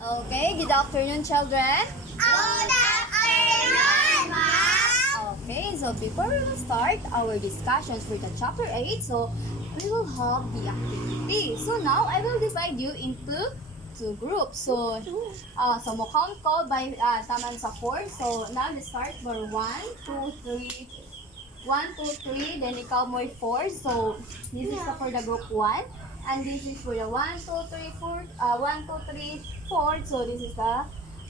Okay, good afternoon, children. Good afternoon, Ma'am. Okay, so before we will start our discussions for the chapter 8, so we will have the activity. So now I will divide you into two groups. So mo count ko by taman sa 4. So now let's start for 1, 2, 3. 1, 2, 3, then ikaw mo 4. So this is for the group 1. And this is for the 1, 2, 3, 4. 1, 2, 3, 4. So this is the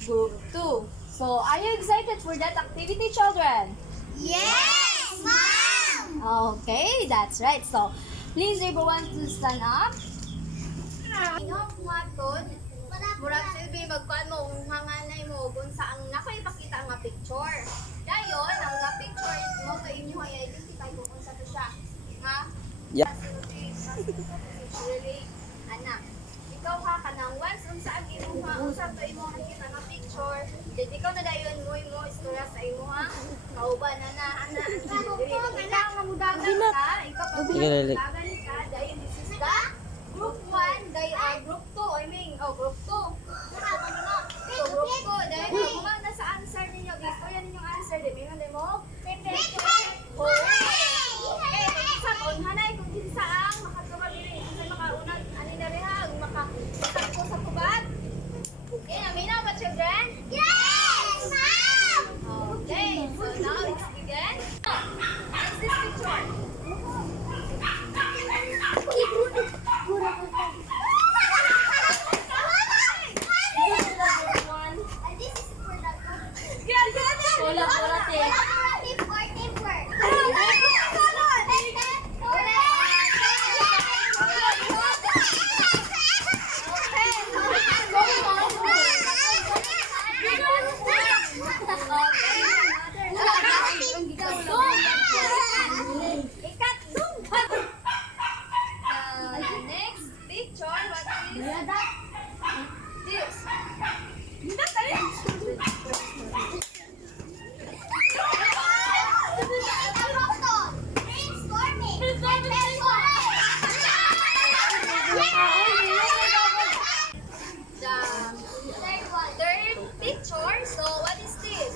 group 2. So are you excited for that activity, children? Yes, Ma'am. Okay, that's right. So please everyone to stand up. Inyong matod, murag silbi magkuhan mo, hanganay mo, kung saan nakaipakita nga picture. Dayon, ang nga picture mo to inyo ay identify kung sa to siya. Nga? Yeah. Really, anak. Ikaw ha, kanang once, unsa ang imo ha, unsa to imo nakita nga picture, then ikaw na dayon mo istorya sa imo ha. Kauban na ana. Ikaw nga mudagan ka, ikaw pag mudagan ka, dayon this is the group 1, group 2, group 2. So group 2, dahil kung na sa answer ninyo, gusto yan ninyong answer, di mo? Okay, sa hanay kung kinsa ang makatuwa diri, kinsa makaunag ani na rehag, makako sa kubad. Okay, aminaw ba children? Yes, Ma'am. Okay, so now let's begin. What's this picture? This is for the Wala, te. Next picture, what is this? The third picture, so what is this?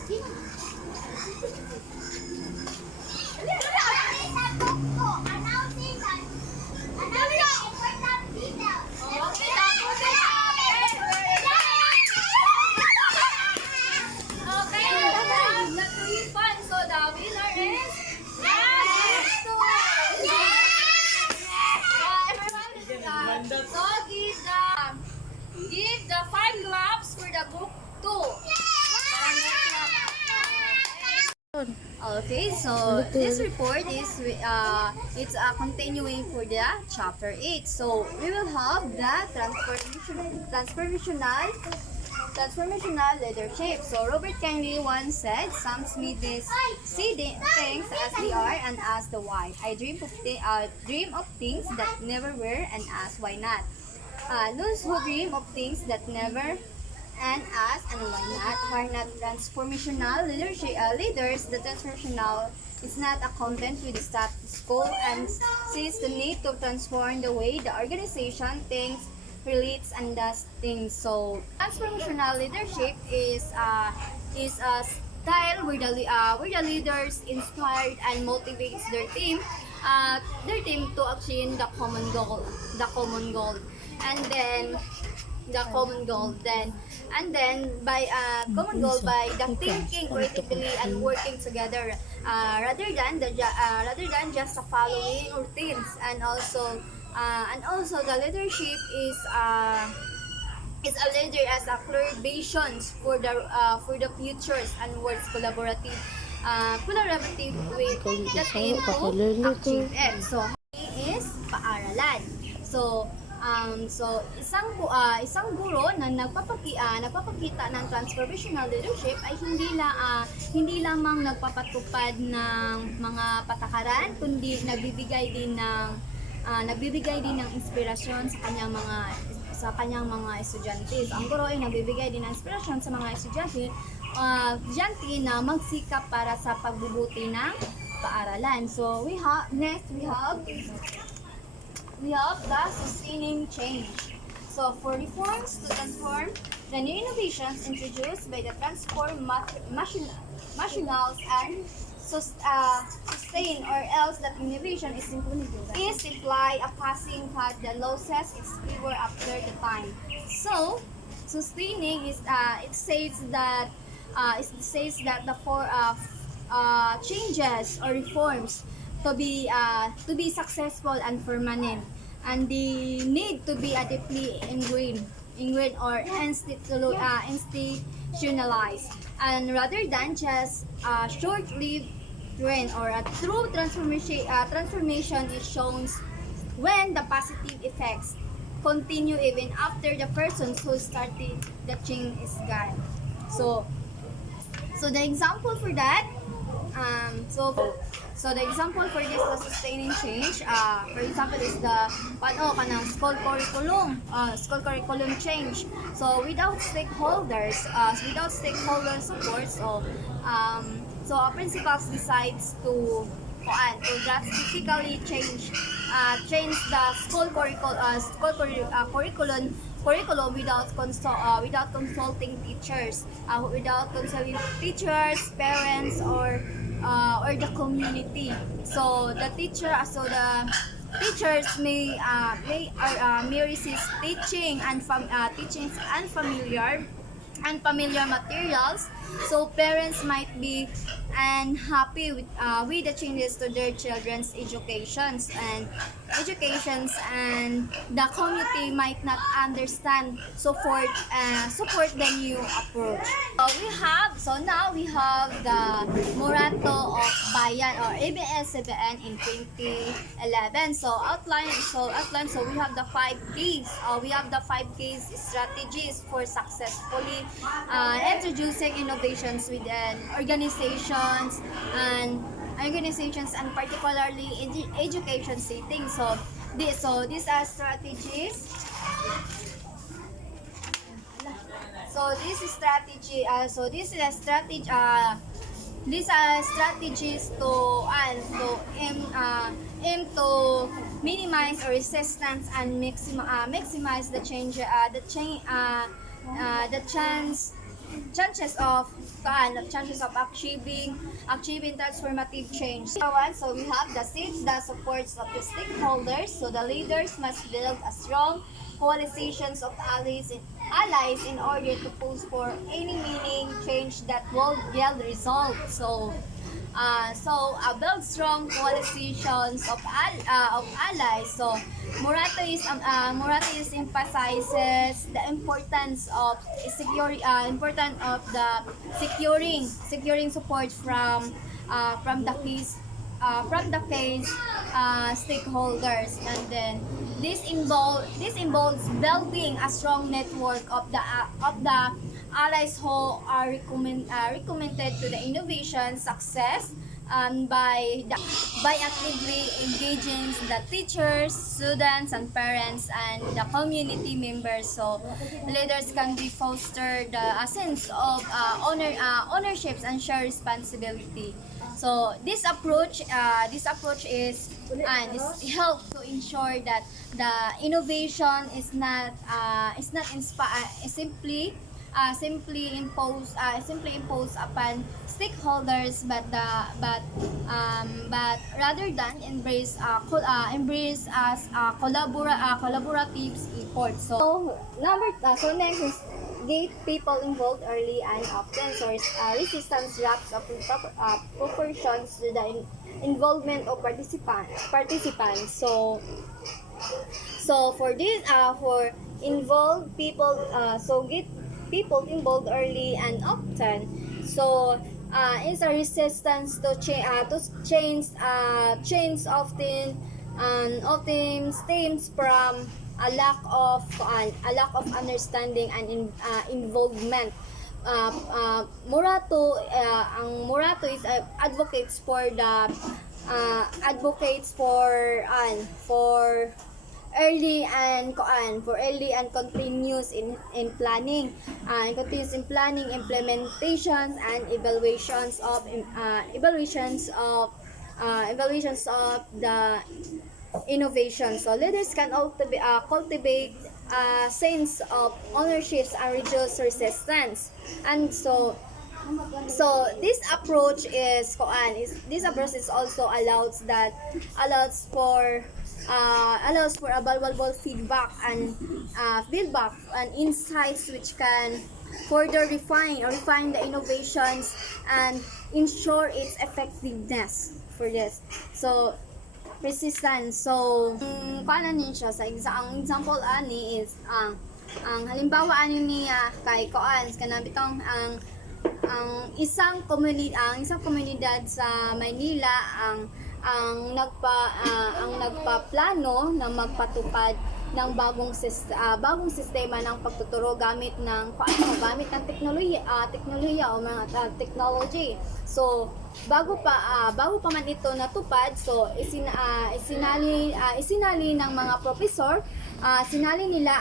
Okay, tapos okay, the three fun. So the winner is everyone is so give the 5 claps for the group 2. Okay, so this report is it's a continuing for the chapter 8. So we will have the transformational leadership. So Robert Kennedy once said, "Some see things as they are and ask the why. I dream of things that never were and ask why not. Those who dream of things that never and ask and why not are not transformational leaders. The transformational is not a content with the status quo and sees the need to transform the way the organization thinks, relates, and does things." So transformational leadership is a style where the leaders inspired and motivates their team to achieve the common goal, and then by common goal by the thinking creatively and working together rather than just following routines. And also the leadership is a leader as a clear visions for the futures and works collaborative with the team to achieve it. So is paaralan. So isang guro na nagpapakita ng transformational leadership ay hindi lamang nagpapatupad ng mga patakaran, kundi nagbibigay din ng inspirasyon sa kanyang mga estudyante. So, ang guro ay nagbibigay din ng inspirasyon sa mga estudyante na magsikap para sa pagbubuti ng paaralan. So next we have the sustaining change. So for reforms to transform The new innovations introduced by the transform machinals and sustain, or else that innovation is simply a passing fad. The losses is fewer after the time. So, sustaining is it says that the four changes or reforms to be successful and permanent, and they need to be deeply ingrained or institutionalized, and rather than just a short-lived trend, or a true transformation is shown when the positive effects continue even after the person who started the change is gone. So, the example for that, so the example for this the sustaining change, for example, is the kanang school curriculum change. So without stakeholder support, so principals decides to drastically change the curriculum without consulting teachers, parents, or the community. So the teachers may resist teaching unfamiliar materials. So parents might be unhappy with the changes to their children's educations, and the community might not understand support the new approach. Now we have the Morato of Bayan, or ABS-CBN in 2011. So we have the 5 Ks. We have the 5 Ks strategies for successfully introducing innovations within organizations and particularly in the education setting. So these are strategies. These are strategies to aim to minimize or resistance and maximize chances of achieving transformative change. So we have the 6, the supports of the stakeholders. So the leaders must build a strong coalitions of allies in order to push for any meaning change that will yield results. So build strong coalitions of allies. So Morato emphasizes the importance of securing support from the case stakeholders, and then this involves building a strong network of the allies who are recommended to the innovation success, by actively engaging the teachers, students, and parents, and the community members. So leaders can be foster a sense of ownerships and shared responsibility. So this approach is help to ensure that the innovation is not simply imposed upon stakeholders, but rather than embrace as collaborative effort. So next is get people involved early and often. So resistance wraps up in proportions to the involvement of participants. So for this for involved people, get people involved early and often. So is a resistance to change often stems from a lack of understanding and involvement. Morato advocates for early and continuous in planning, implementations, and evaluations of the innovation. So leaders can cultivate sense of ownership and reduce resistance. And so this approach is also allows for a valuable feedback and insights which can further refine the innovations and ensure its effectiveness for this. So resistance. So paano niya siya ang example ani is ang halimbawa ani niya kay koan kanang ang isang komunidad sa Maynila ang nagpaplano na magpatupad ng bagong sistema ng pagtuturo gamit ng teknolohiya o mga technology. So bago pa man ito natupad, so isinali ng mga professor, isinali nila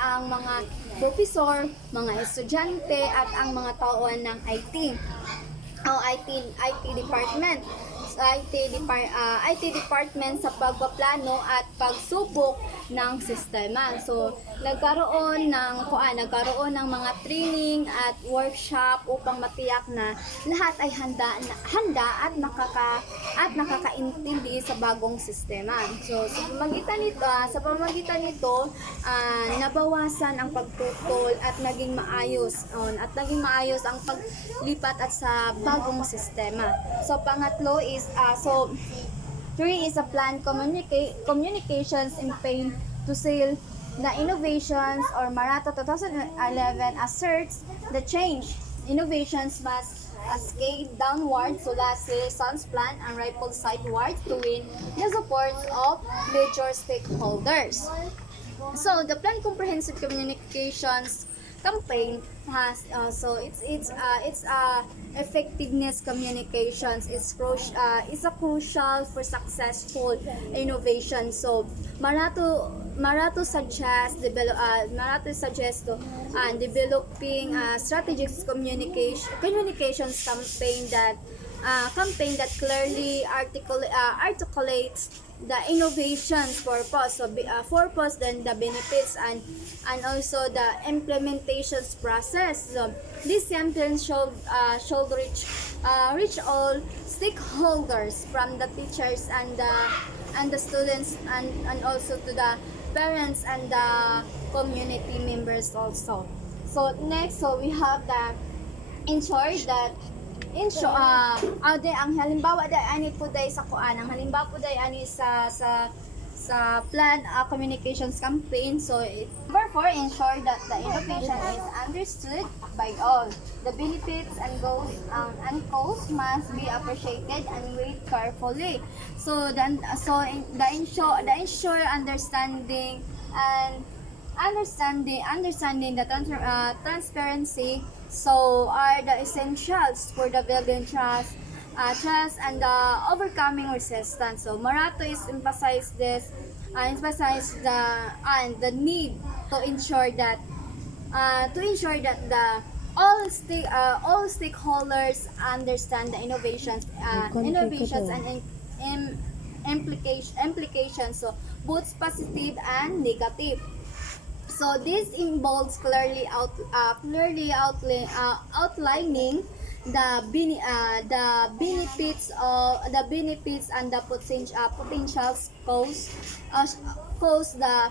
ang mga professor, mga estudyante at ang mga tauhan ng IT department. IT department sa pagpaplano at pagsubok ng sistema. So nagkaroon ng mga training at workshop upang matiyak na lahat ay handa at nakakaintindi sa bagong sistema. So sa pamamagitan nito, nabawasan ang pagtutol at naging maayos ang paglipat at sa bagong sistema. So pangatlo is three is a planned communications campaign to sell the innovations, or Marato 2011 asserts the change. Innovations must cascade downward so last lessons plan and ripple sideward to win the support of major stakeholders. So the planned comprehensive communications campaign has it's effectiveness communications is a crucial for successful innovation. So Marato suggests developing strategic communications campaign that clearly articulates the innovation's purpose, then the benefits and also the implementations process. So this campaign should reach all stakeholders, from the teachers and the students and also to the parents and the community members also. So next, we have the ensure ang halimbawa ani po day sa kuan, ang halimbawa po day ani sa planned communications campaign. So number 4, ensure that the innovation is understood by all. The benefits and costs must be appreciated and weighed carefully. So the ensure understanding the transparency so are the essentials for the building trust and the overcoming resistance. So Marato is emphasize the need to ensure that all stakeholders understand the innovations and implications, so both positive and negative. So this involves clearly outlining the benefits and the potential costs the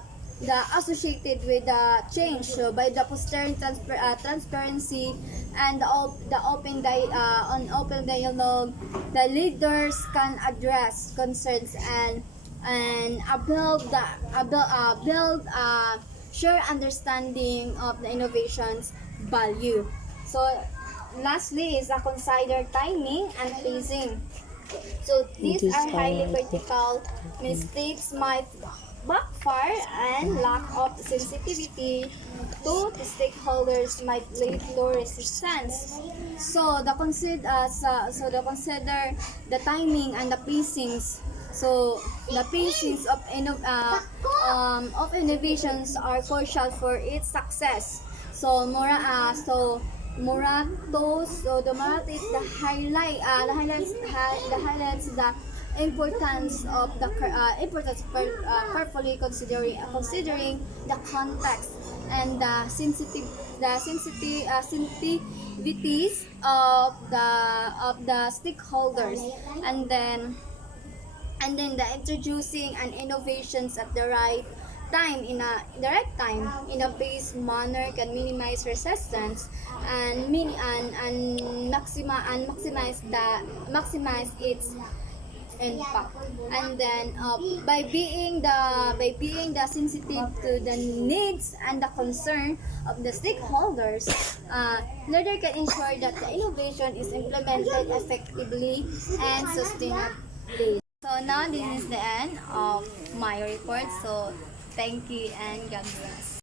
associated with the change. So by the fostering transparency and the open dialogue, the leaders can address concerns and build sure understanding of the innovation's value. So lastly is a consider timing and pacing. So these are highly critical. Mistakes might backfire and lack of sensitivity to the stakeholders might lead to resistance. So consider the timing and the pacings. So the pacings of innovations are crucial for its success. So the Marato is the highlights the importance of the carefully considering the context and the sensitivities of the stakeholders, and then the introducing and innovations at the right time in a phased manner can minimize resistance and maximize its impact. And then by being the sensitive to the needs and the concern of the stakeholders, Leader can ensure that the innovation is implemented effectively and sustainably. So now this is the end of my report. So thank you and God bless.